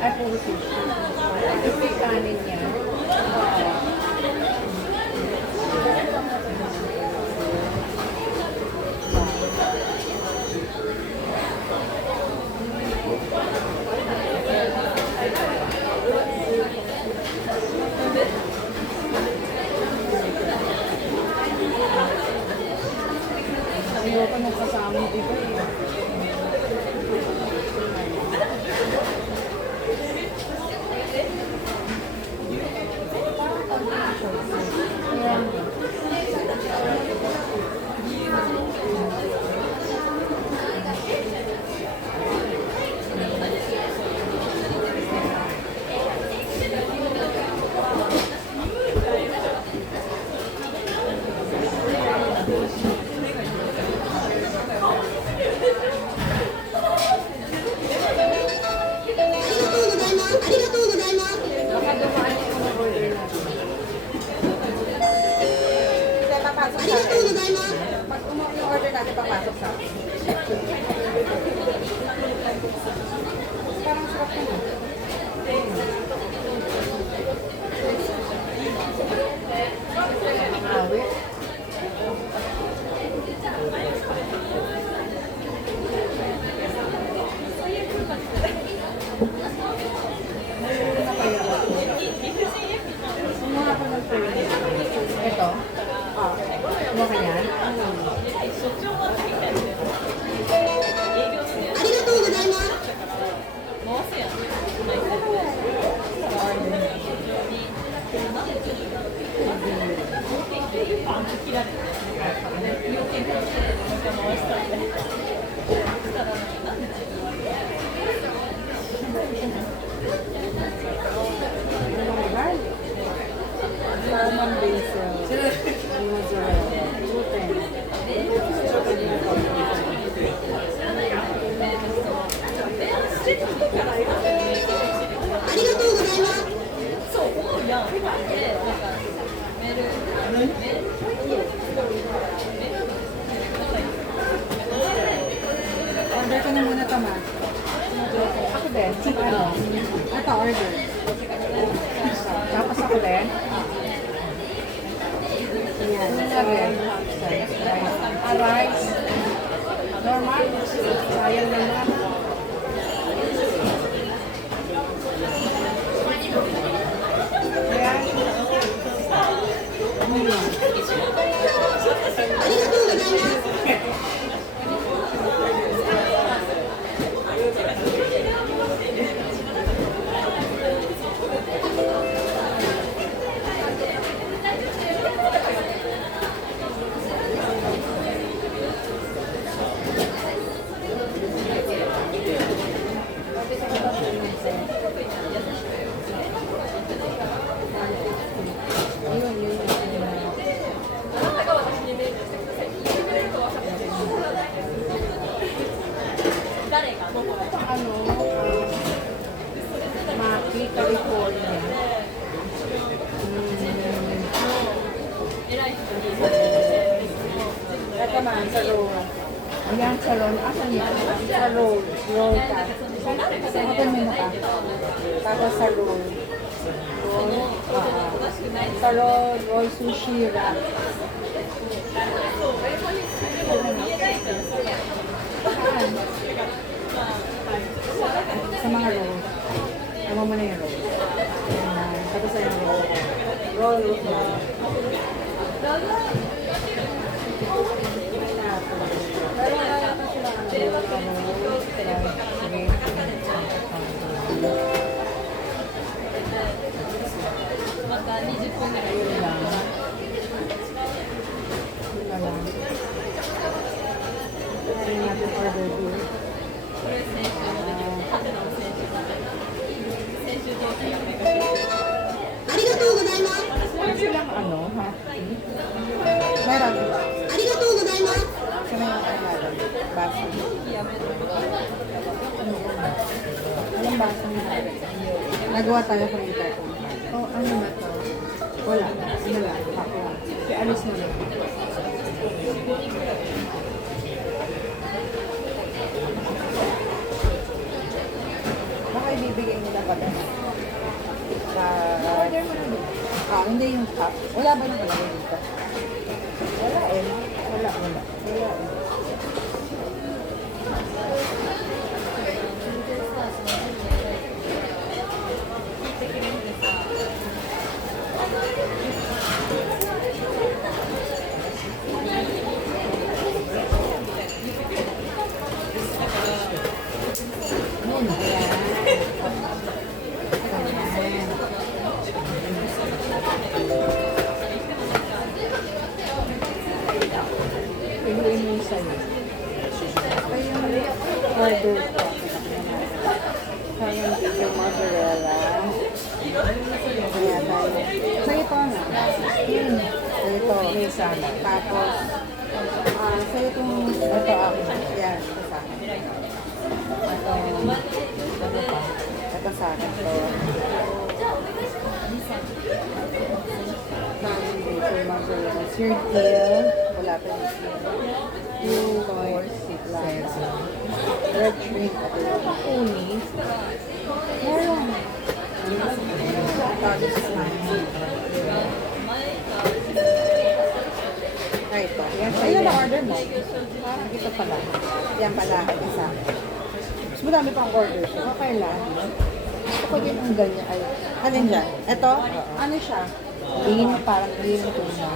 Ay, puro fish. Ito yung kanin niya. Ayoko nang kasama yung iba eh. Baka dumaan yung mga order natin. Papasok sa akin. Pag yung order natin, papasok sa akin. Parang sarap naman. Awit. Kumuha ko ng pwede. Ito? Kumuha ka yan? Salmon basil. Mozzarella. Gluten. Order ko na muna tama. Ako din. Ano? Ito, order. Tapos ako din. Yan. Rice. Normal. Sayang naman. Ayan. Ano, Maki, California. Ito man, sa roll. Ayan, sa roll. Asan yun? Sa roll. Roll ka. Open mo na ka. Tapos sa roll. Roll. Sa roll, roll sushi wrap. Saan? Sa mga roll. Tama mo na yung roll. Ayan. Tapos sa yung roll. Roll. Silang ano, ha? Meron. Sana yung kailangan. Baso. Anong baso nila? Nagawa tayo kung ito. Oh, ano na to? Wala. Ano lang? Pakwa. Kaya alis na lang. Baka ibibigay nila pag ano. Order mo na dito. Hindi yung cup. Wala ba nang palagay dito? Wala eh. Wala eh. Piliin mo yung sa'yo. Ito yung order ko. Sayang yung mozzarella. Kaya tayo. Sa ito na. Sa ito. May salad. Tapos, sa itong, ito ako. Yan, ito sa akin. Ito sa akin to. Mozzarella. Seared kale. Wala pa yung seared. 2.6. Red shrimp. Uni. Meron. This is mine. Ito. Yan na order mo. Ito pala. Yan pala. Isa. Mas madami pang order siya. Okay lang. Gusto ko din ang ganyan. Ay, alin dyan? Ito? Ano siya? Green, parang green tuna.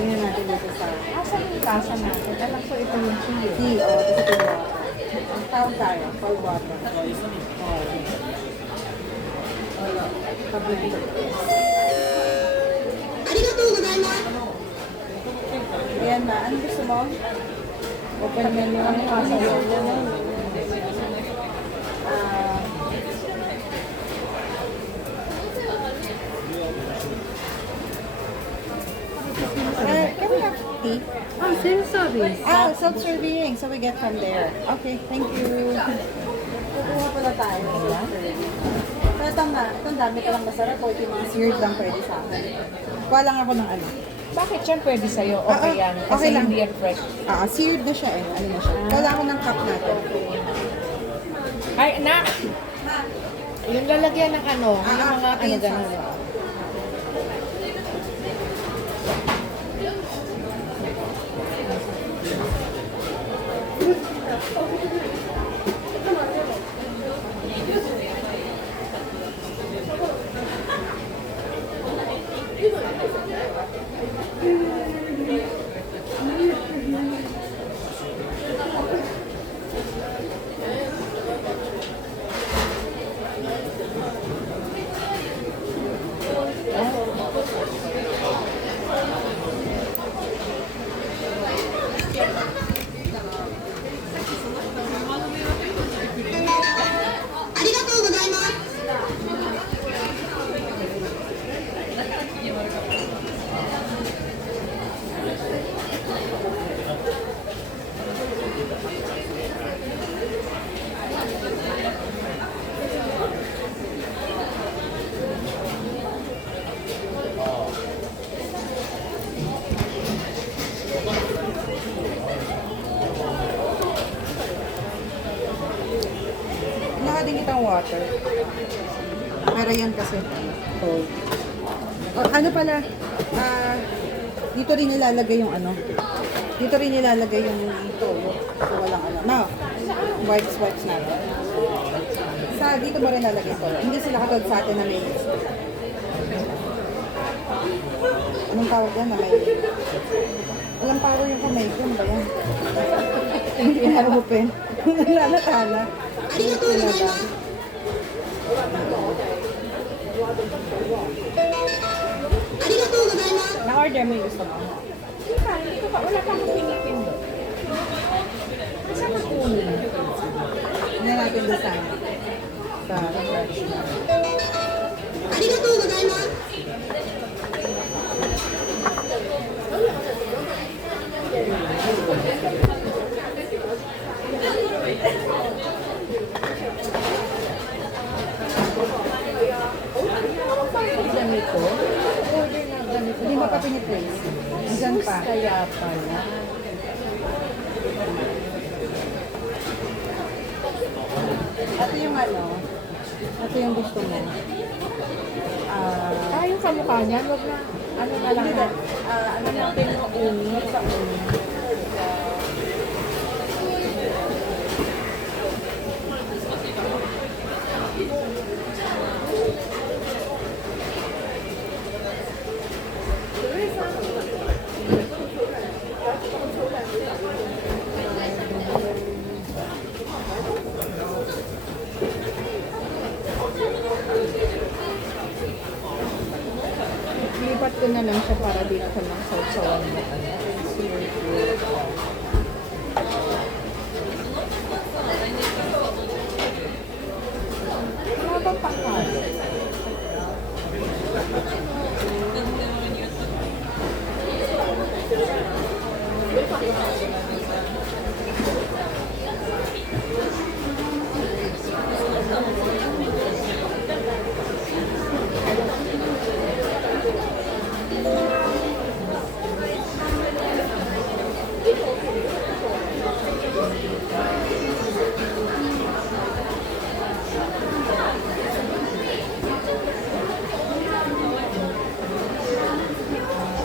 Tingnan natin dito sa... Asan yung tasa natin? Alam ko ito yung tea. Tea, ito yung water. Ang tawag tayo, cold water. Pabili. Arigatou gozaimasu. Ayan na. Ano gusto mo? Open menu. Ano yung asa yun? Can we have tea? Self-service. Self-serving. So we get from there. Okay, thank you. Kukuha pala tayo. So itong dami ka lang masarap o ito yung mga seared lang pwede sa akin. Kuha lang ako ng ano. Bakit yan pwede sa'yo? Okay yan. Kasi okay lang. hindi yan fresh. Seared na siya eh. Ano na siya. Kuha lang ako ng cup natin. Ay, na! Yung lalagyan ng ano, yung mga ano gano'n. Din kitang water. Pero yan kasi cold. Ano pala, dito rin nilalagay yung ano. Dito rin nilalagay yung dito. So walang ano. No. Wipes natin. Dito mo rin lalagay ito. Hindi sila katulad sa atin na may anong tawag yan na may walang power yung kamay ko. Ano ba yan? Hindi na open. Nalatala. Arigatou gozaimasu. Arigatou gozaimasu. Na-order mo yung gusto mo? Hindi ko pa, wala pa akong pinipindot. Saan ang kunin? Hindi natin design. Sa refresh na. Arigatou gozaimasu. Ganito? Order na ganito. Hindi mo pa piniplace. Diyan pa. Kaya pala. Ito yung ano, ito yung gusto mo. Yung kamukha niyan, wag na, ano na lang ha. Ano natin mo sa Lipat ko na lang siya para dito sa mga sausawan mo. Ano ba panghalo?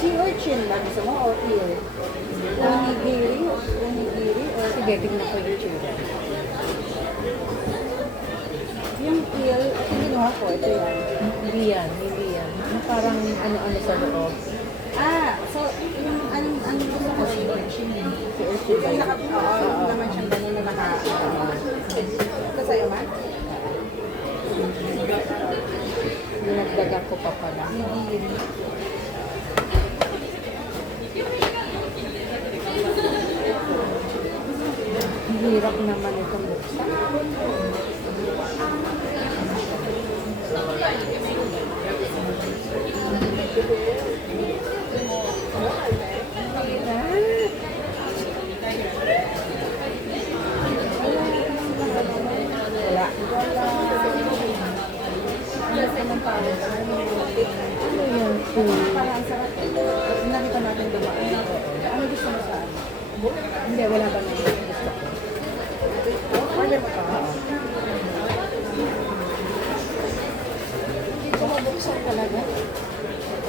Sea urchin lang gusto mo o eel? Onigiri? Onigiri or Sige, tignan ko yung itsura. yung eel, ang ginawa ko, ito yan. Hindi yan, hindi yan. Parang ano-ano sa loob. So, yung ang gusto ko si urchin. Si Urchin ba Yung yun? yung naman siyang ganun na ito sa'yo man? Dinagdagan ko pa pala. Onigiri. Ang hirap naman itong buksan. Wala. Ano yan po? Parang ang sarap. Nakita natin dumaan. Ano gusto mo sa ano? Hindi, wala ba na yun? Gusto ko. Order mo ka? Hindi ko mabuksan talaga.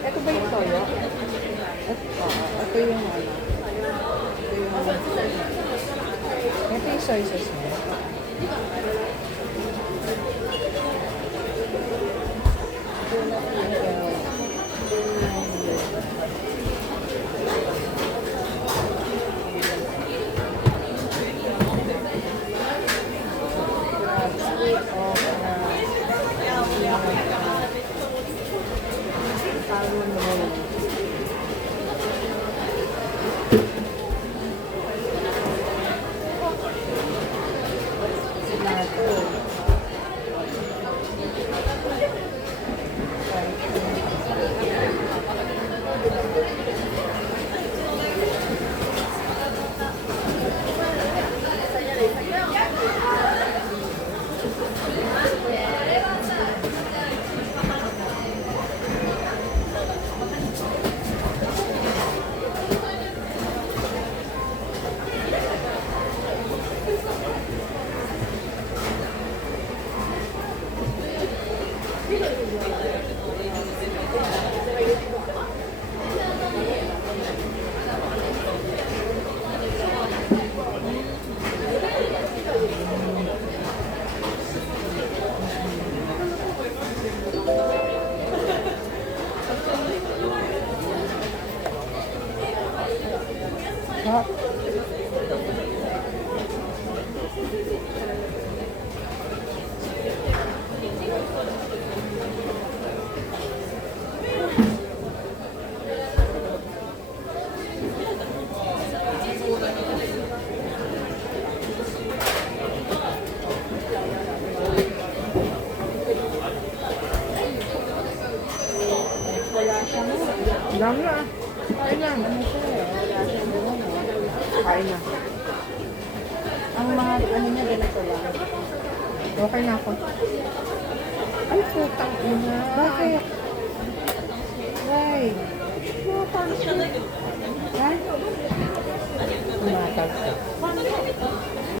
Ito ba yung toyo? Ito yung ano? Ito yung soy sauce mo. Ha? Wala siyang Dami na. Kain na. ano siya eh. Wala siyang ano. Kain na. Ang mga ano niya ganito lang. Okay na ako. Ay, putang ina. Bakit? Why? Ha? Tumatag.